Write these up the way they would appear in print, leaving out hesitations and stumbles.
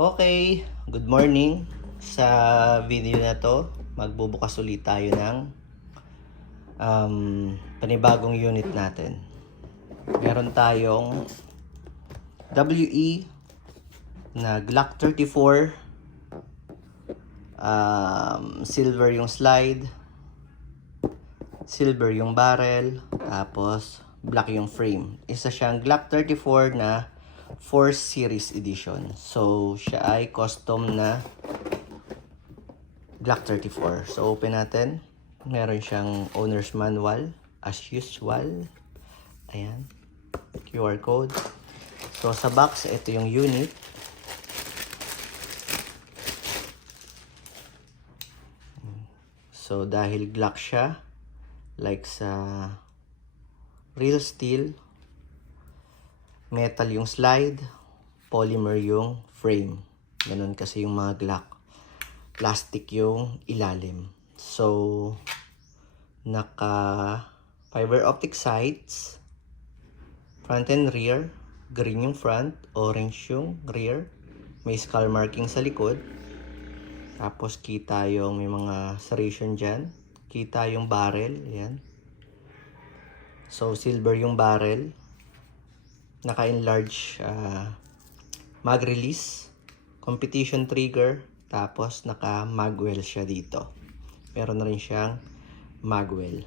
Okay, good morning. Sa video na to, magbubukas ulit tayo ng panibagong unit natin. Meron tayong WE na Glock 34, silver yung slide, silver yung barrel, tapos black yung frame. Isa siyang Glock 34 na 4 series edition. So, siya ay custom na Glock 34. So, open natin. Meron siyang owner's manual as usual. Ayan. QR code. So, sa box, ito yung unit. So, dahil Glock siya, like sa real steel, metal yung slide, polymer yung frame. Ganun kasi yung mga Glock. Plastic yung ilalim. So, naka fiber optic sights, front and rear, green yung front, orange yung rear. May skull marking sa likod. Tapos kita yung may mga serration dyan. Kita yung barrel. Ayan. So, silver yung barrel. Naka-enlarge mag release, competition trigger, tapos naka-magwell siya dito. Meron na rin siyang magwell.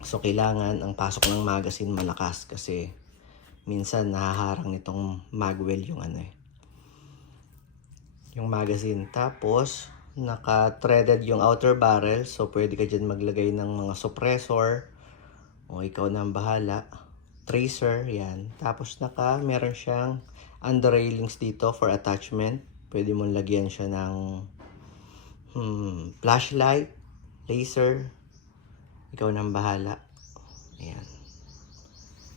So, kailangan ang pasok ng magazine malakas kasi minsan nahaharang nitong magwell yung yung magazine. Tapos, naka-threaded yung outer barrel. So, pwede ka dyan maglagay ng mga suppressor o ikaw na ang bahala. Tracer, yan. Tapos meron siyang under railings dito for attachment. Pwede mong lagyan siya ng flashlight, laser. Ikaw nang bahala. Ayan.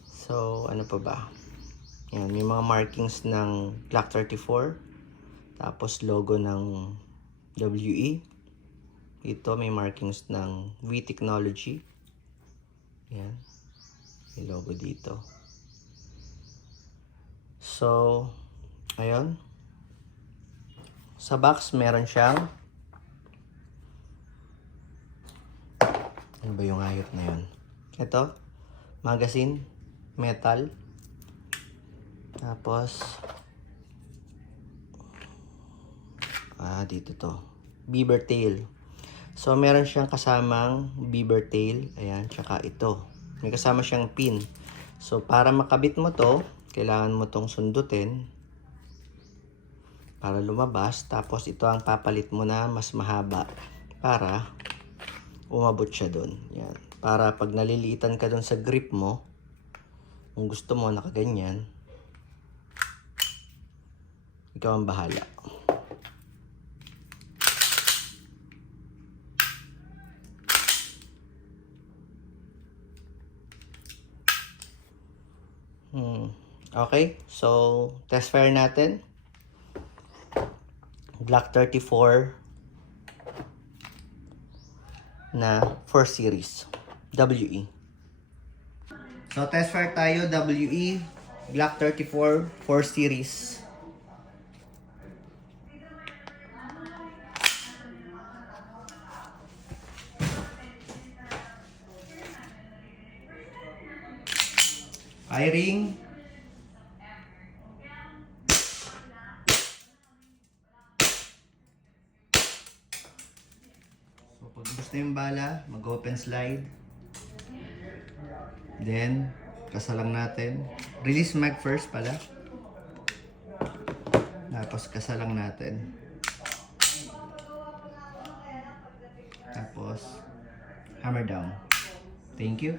So, ano pa ba? Yan, yung mga markings ng Glock 34. Tapos logo ng WE. Ito may markings ng V Technology. Yan. May logo dito. So, ayun. Sa box, meron siyang ano ba yung hayop na yun? Ito, magazine, metal. Tapos, dito to. Beaver tail. So, meron siyang kasamang beaver tail. Ayan, tsaka ito. May kasama siyang pin. So, para makabit mo to, kailangan mo tong sundutin para lumabas. Tapos, ito ang papalit mo na mas mahaba para umabot siya dun. Yan. Para pag naliliitan ka dun sa grip mo, kung gusto mo nakaganyan, ikaw ang bahala. Okay, so test fire natin. Glock 34 na 4 series WE. So test fire tayo, WE Glock 34 4 series. Firing. So, pag gusto yung bala, mag-open slide. Then, kasalang natin. Release mag first pala. Tapos, kasalang natin. Tapos, hammer down. Thank you.